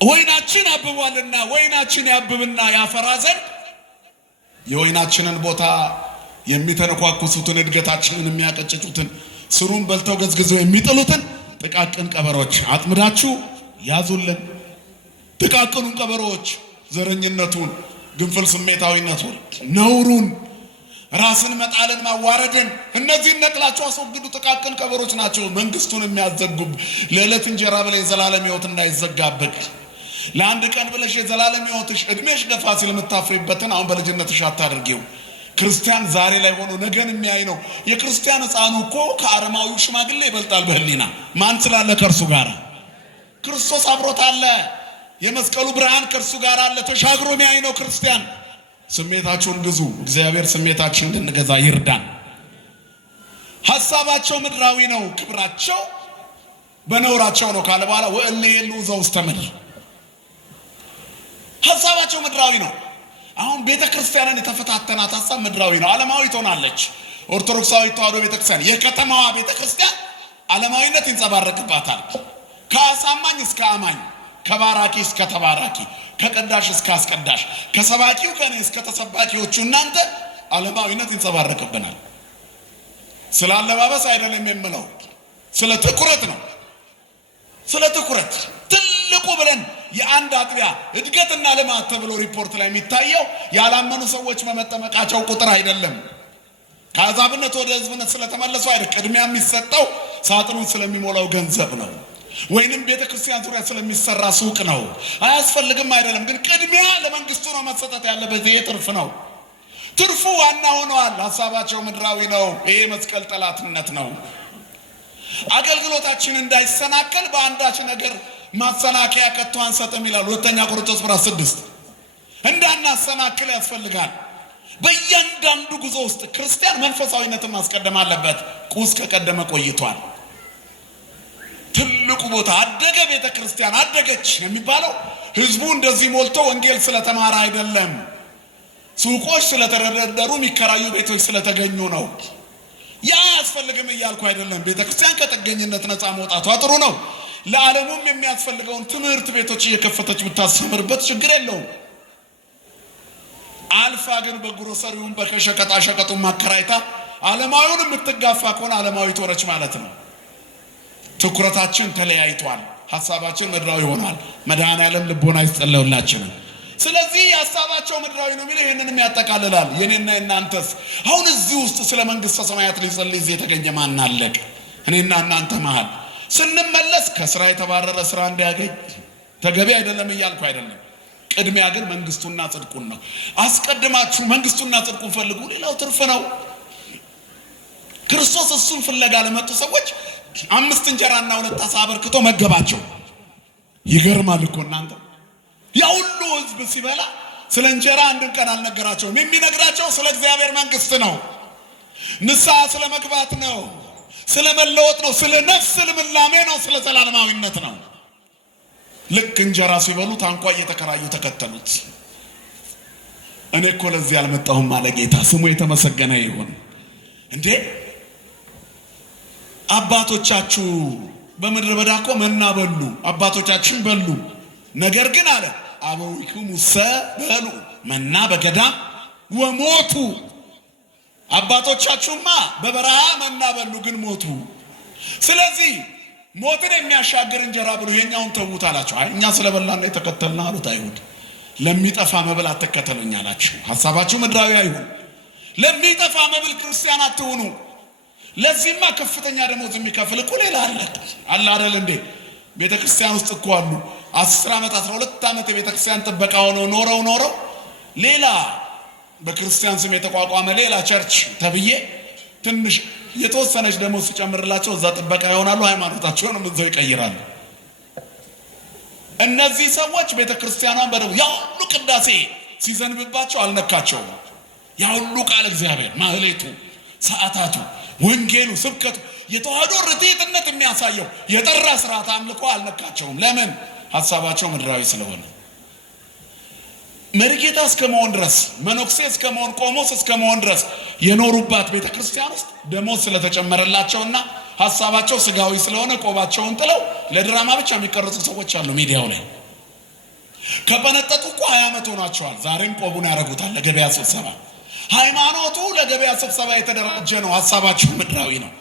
ወይናችን አብቧልና ወይናችን ያብብና ያፈራ ዘንድ የወይናችንን ቦታ የሚተነኳኩሱትን እድገታችንን የሚያቀጭጩትን ስሩን በልተው ገዝግዘው የሚጥሉትን ጥቃቅን ቀበሮች አጥምዳችሁ ያዙልን። ጥቃቅኑን ቀበሮች ዘረኝነቱን፣ ግንፍል ስሜታዊነቱን፣ ነውሩን፣ ራስን መጣልን፣ ማዋረድን እነዚህን ነቅላችሁ አስወግዱ። ጥቃቅን ቀበሮች ናቸው መንግስቱን የሚያዘጉብ። ለዕለት እንጀራ ብለሽ የዘላለም ሕይወት እንዳይዘጋብቅ ለአንድ ቀን ብለሽ የዘላለም ሕይወትሽ እድሜሽ ገፋ ሲል የምታፍሪበትን አሁን በልጅነትሽ አታድርጊው። ክርስቲያን ዛሬ ላይ ሆኖ ነገን የሚያይ ነው። የክርስቲያን ሕፃኑ እኮ ከአረማዊው ሽማግሌ ይበልጣል በህሊና። ማን ስላለ ከእርሱ ጋር? ክርስቶስ አብሮት አለ። የመስቀሉ ብርሃን ከእርሱ ጋር አለ። ተሻግሮ የሚያይ ነው ክርስቲያን። ስሜታቸውን ግዙ። እግዚአብሔር ስሜታችን እንድንገዛ ይርዳን። ሐሳባቸው ምድራዊ ነው፣ ክብራቸው በነውራቸው ነው ካለ በኋላ ወእለ የሉ ዘውስተ ምድር ሐሳባቸው ምድራዊ ነው። አሁን ቤተክርስቲያንን የተፈታተናት ሐሳብ ምድራዊ ነው፣ ዓለማዊ ትሆናለች። ኦርቶዶክሳዊ ተዋሕዶ ቤተክርስቲያን የከተማዋ ቤተክርስቲያን ዓለማዊነት ይንጸባረቅባታል። ከአሳማኝ እስከ አማኝ፣ ከባራኪ እስከ ተባራኪ፣ ከቀዳሽ እስከ አስቀዳሽ፣ ከሰባኪው ከኔ እስከ ተሰባኪዎቹ እናንተ ዓለማዊነት ይንጸባረቅብናል። ስለ አለባበስ አይደለም የምለው፣ ስለ ትኩረት ነው። ስለ ትኩረት ትልቁ ብለን የአንድ አጥቢያ እድገትና ልማት ተብሎ ሪፖርት ላይ የሚታየው ያላመኑ ሰዎች በመጠመቃቸው ቁጥር አይደለም። ከአሕዛብነት ወደ ሕዝብነት ስለተመለሱ አይደለም። ቅድሚያ የሚሰጠው ሳጥኑን ስለሚሞላው ገንዘብ ነው፣ ወይንም ቤተክርስቲያን ዙሪያ ስለሚሰራ ሱቅ ነው። አያስፈልግም አይደለም፣ ግን ቅድሚያ ለመንግስቱ ነው መሰጠት ያለበት። ይሄ ትርፍ ነው። ትርፉ ዋና ሆነዋል። ሐሳባቸው ምድራዊ ነው። ይሄ መስቀል ጠላትነት ነው። አገልግሎታችን እንዳይሰናከል በአንዳች ነገር ማሰናከያ ከቶ አንሰጥም ይላል ሁለተኛ ቆሮንቶስ ምዕራፍ 6። እንዳናሰናክል ያስፈልጋል። በእያንዳንዱ ጉዞ ውስጥ ክርስቲያን መንፈሳዊነትን ማስቀደም አለበት። ቁስ ከቀደመ ቆይቷል። ትልቁ ቦታ አደገ፣ ቤተ ክርስቲያን አደገች የሚባለው ህዝቡ እንደዚህ ሞልቶ ወንጌል ስለተማረ አይደለም። ሱቆች ስለተደረደሩ፣ የሚከራዩ ቤቶች ስለተገኙ ነው። ያ ያስፈልግም እያልኩ አይደለም። ቤተ ክርስቲያን ከጥገኝነት ነፃ መውጣቷ ጥሩ ነው። ለዓለሙም የሚያስፈልገውን ትምህርት ቤቶች እየከፈተች ብታስተምርበት ችግር የለውም። አልፋ ግን በግሮሰሪውን በከሸቀጣ ሸቀጡን ማከራይታ ዓለማዊውን የምትጋፋ ከሆነ ዓለማዊ ሆነች ማለት ነው። ትኩረታችን ተለያይቷል። ሐሳባችን ምድራዊ ሆኗል። መድኃኔዓለም ልቦና ይስጠለውላችንም። ስለዚህ ሐሳባቸው ምድራዊ ነው የሚለው ይሄንንም ያጠቃልላል። የኔና እናንተስ አሁን እዚህ ውስጥ ስለ መንግስተ ሰማያት ሊጸልይ የተገኘ ማን አለቅ? እኔና እናንተ መሃል ስንመለስ ከስራ የተባረረ ስራ እንዲያገኝ ተገቢ አይደለም እያልኩ አይደለም። ቅድሚያ ግን መንግስቱና ጽድቁን ነው። አስቀድማችሁ መንግስቱና ጽድቁን ፈልጉ፣ ሌላው ትርፍ ነው። ክርስቶስ እሱን ፍለጋ ለመጡ ሰዎች 5 እንጀራና 2 ዓሣ አበርክቶ መገባቸው። ይገርማል እኮ እናንተ። ያ ሁሉ ህዝብ ሲበላ ስለ እንጀራ አንድም ቀን አልነገራቸውም። የሚነግራቸው ስለ እግዚአብሔር መንግስት ነው። ንስሐ ስለ መግባት ነው፣ ስለ መለወጥ ነው፣ ስለ ነፍስ ልምላሜ ነው፣ ስለ ዘላለማዊነት ነው። ልክ እንጀራ ሲበሉ ታንኳ እየተከራዩ ተከተሉት። እኔ እኮ ለዚህ አልመጣሁም አለ ጌታ፣ ስሙ የተመሰገነ ይሁን። እንዴ አባቶቻችሁ በምድረ በዳ እኮ መና በሉ፣ አባቶቻችን በሉ። ነገር ግን አለ አበዊክሙ ሰበሉ መና በገዳም ወሞቱ። አባቶቻችሁማ በበረሃ መና በሉ ግን ሞቱ። ስለዚህ ሞትን የሚያሻግር እንጀራ ብሉ፣ የኛውን ተዉት አላቸው። አይ እኛ ስለበላን ነው የተከተልነው አሉት አይሁድ። ለሚጠፋ መብል አትከተሉኝ አላችሁ። ሐሳባችሁ ምድራዊ አይሁን። ለሚጠፋ መብል ክርስቲያን አትሁኑ። ለዚህማ ከፍተኛ ደሞዝ የሚከፍል እኮ ሌላ አለ አይደል እንዴ? ቤተክርስቲያን ውስጥ እኮ አሉ 10 ዓመት 12 ዓመት የቤተክርስቲያን ጥበቃ ሆነው ኖረው ሌላ በክርስቲያን ስም የተቋቋመ ሌላ ቸርች ተብዬ ትንሽ የተወሰነች ደሞዝ ሲጨምርላቸው እዛ ጥበቃ ይሆናሉ፣ ሃይማኖታቸውንም እዛው ይቀይራሉ። እነዚህ ሰዎች ቤተክርስቲያኗን በደው ያ ሁሉ ቅዳሴ ሲዘንብባቸው አልነካቸውም። ያ ሁሉ ቃል እግዚአብሔር ማህሌቱ፣ ሰዓታቱ፣ ወንጌሉ፣ ስብከቱ የተዋህዶ ርትዕትነት የሚያሳየው የጠራ ስርዓት አምልኮ አልነካቸውም። ለምን? ሐሳባቸው ምድራዊ ስለሆነ። መሪጌታ እስከመሆን ድረስ መነኩሴ እስከመሆን ቆሞስ እስከመሆን ድረስ የኖሩባት ቤተክርስቲያን ውስጥ ደሞዝ ስለተጨመረላቸውና ሐሳባቸው ስጋዊ ስለሆነ ቆባቸውን ጥለው ለድራማ ብቻ የሚቀርጹ ሰዎች አሉ ሚዲያው ላይ። ከበነጠጡ እኮ 20 ዓመት ሆኗቸዋል። ዛሬም ቆቡን ያደርጉታል ለገበያ ስብሰባ። ሃይማኖቱ ለገበያ ስብሰባ የተደራጀ ነው፣ ሐሳባቸው ምድራዊ ነው።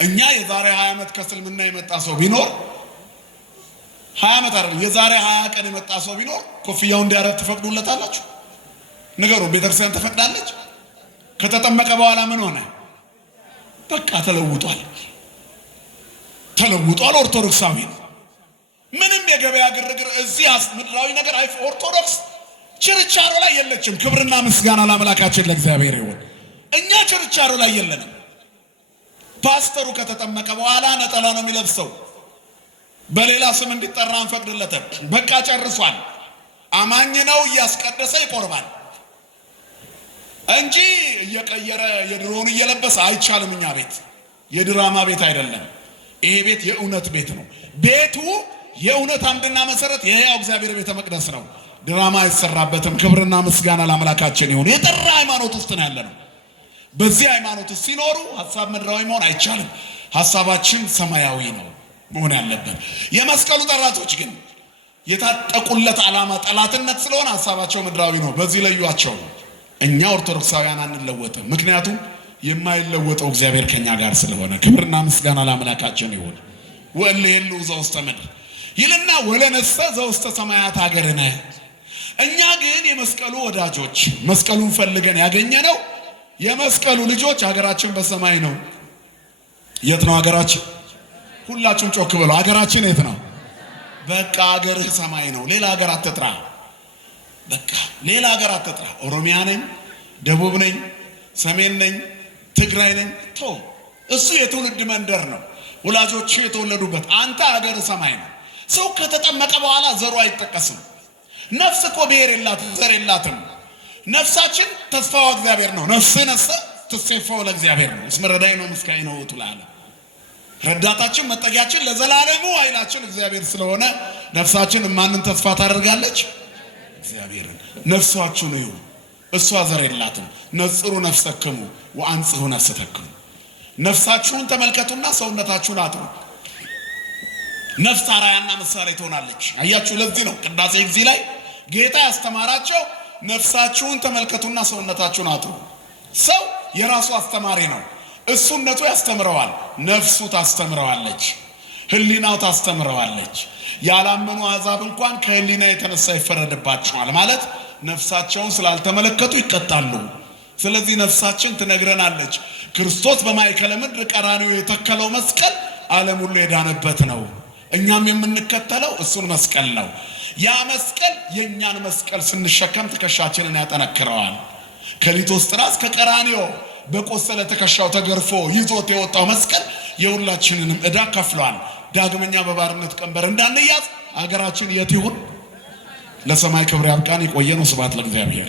እኛ የዛሬ 20 ዓመት ከእስልምና የመጣ ሰው ቢኖር 20 ዓመት አይደለም የዛሬ 20 ቀን የመጣ ሰው ቢኖር ኮፍያው እንዲያረግ ትፈቅዱለታላችሁ? ንገሩን። ቤተክርስቲያን ተፈቅዳለች? ከተጠመቀ በኋላ ምን ሆነ? በቃ ተለውጧል። ኦርቶዶክሳዊ ነው። ምንም የገበያ ግርግር እዚህ ምድራዊ ነገር ኦርቶዶክስ ችርቻሮ ላይ የለችም። ክብርና ምስጋና ለአምላካችን ለእግዚአብሔር ይሁን። እኛ ችርቻሮ ላይ የለንም። ፓስተሩ ከተጠመቀ በኋላ ነጠላ ነው የሚለብሰው። በሌላ ስም እንዲጠራ አንፈቅድለትም። በቃ ጨርሷል። አማኝ ነው፣ እያስቀደሰ ይቆርባል እንጂ እየቀየረ የድሮውን እየለበሰ አይቻልም። እኛ ቤት የድራማ ቤት አይደለም። ይሄ ቤት የእውነት ቤት ነው። ቤቱ የእውነት አምድና መሰረት የሕያው እግዚአብሔር ቤተ መቅደስ ነው። ድራማ አይሰራበትም። ክብርና ምስጋና ለአምላካችን ይሁን። የጠራ ሃይማኖት ውስጥ ነው ያለነው። በዚህ ሃይማኖት ውስጥ ሲኖሩ ሐሳብ ምድራዊ መሆን አይቻልም። ሐሳባችን ሰማያዊ ነው መሆን ያለበት። የመስቀሉ ጠላቶች ግን የታጠቁለት ዓላማ ጠላትነት ስለሆነ ሐሳባቸው ምድራዊ ነው። በዚህ ለዩአቸው። እኛ ኦርቶዶክሳውያን አንለወጥም። ምክንያቱም የማይለወጠው እግዚአብሔር ከኛ ጋር ስለሆነ። ክብርና ምስጋና ለአምላካችን ይሁን። ወእልሄሉ ዘውስተ ምድር ይልና ወለነሰ ዘውስተ ሰማያት ሀገርነ። እኛ ግን የመስቀሉ ወዳጆች መስቀሉን ፈልገን ያገኘነው የመስቀሉ ልጆች ሀገራችን በሰማይ ነው። የት ነው ሀገራችን? ሁላችሁም ጮክ ብለው ሀገራችን የት ነው? በቃ ሀገርህ ሰማይ ነው። ሌላ ሀገር አትጥራ። በቃ ሌላ ሀገር አትጥራ። ኦሮሚያ ነኝ፣ ደቡብ ነኝ፣ ሰሜን ነኝ፣ ትግራይ ነኝ። እሱ የትውልድ መንደር ነው፣ ወላጆች የተወለዱበት። አንተ ሀገር ሰማይ ነው። ሰው ከተጠመቀ በኋላ ዘሩ አይጠቀስም። ነፍስ እኮ ብሔር የላትም፣ ዘር የላትም። ነፍሳችን ተስፋዋ እግዚአብሔር ነው። ነፍስ ነፍስ ተስፋው ለእግዚአብሔር ነው። እስመ ረዳይ ነው ምስካይ ነው ትላለ። ረዳታችን መጠጊያችን ለዘላለሙ ኃይላችን እግዚአብሔር ስለሆነ ነፍሳችን ማንን ተስፋ ታደርጋለች? እግዚአብሔርን። ነፍሳችሁ ነው። እሷ ዘር የላትም። ነጽሩ ነፍሰክሙ ወአንጽሑ ነፍሰተክሙ። ነፍሳችሁን ተመልከቱና ሰውነታችሁን አጥሩ። ነፍስ አራያና ምሳሌ ትሆናለች። አያችሁ፣ ለዚህ ነው ቅዳሴ ጊዜ ላይ ጌታ ያስተማራቸው ነፍሳችሁን ተመልከቱና ሰውነታችሁን አጥሩ። ሰው የራሱ አስተማሪ ነው። እሱነቱ ያስተምረዋል፣ ነፍሱ ታስተምረዋለች፣ ህሊናው ታስተምረዋለች። ያላመኑ አሕዛብ እንኳን ከህሊና የተነሳ ይፈረድባቸዋል ማለት ነፍሳቸውን ስላልተመለከቱ ይቀጣሉ። ስለዚህ ነፍሳችን ትነግረናለች። ክርስቶስ በማዕከለ ምድር ቀራንዮ የተከለው መስቀል ዓለም ሁሉ የዳነበት ነው። እኛም የምንከተለው እሱን መስቀል ነው። ያ መስቀል የእኛን መስቀል ስንሸከም ትከሻችንን ያጠነክረዋል። ከሊቶስጥራ እስከ ቀራንዮ በቆሰለ ትከሻው ተገርፎ ይዞት የወጣው መስቀል የሁላችንንም ዕዳ ከፍሏል። ዳግመኛ በባርነት ቀንበር እንዳንያዝ አገራችን የት ይሁን? ለሰማይ ክብር ያብቃን። የቆየነው። ስብሐት ለእግዚአብሔር።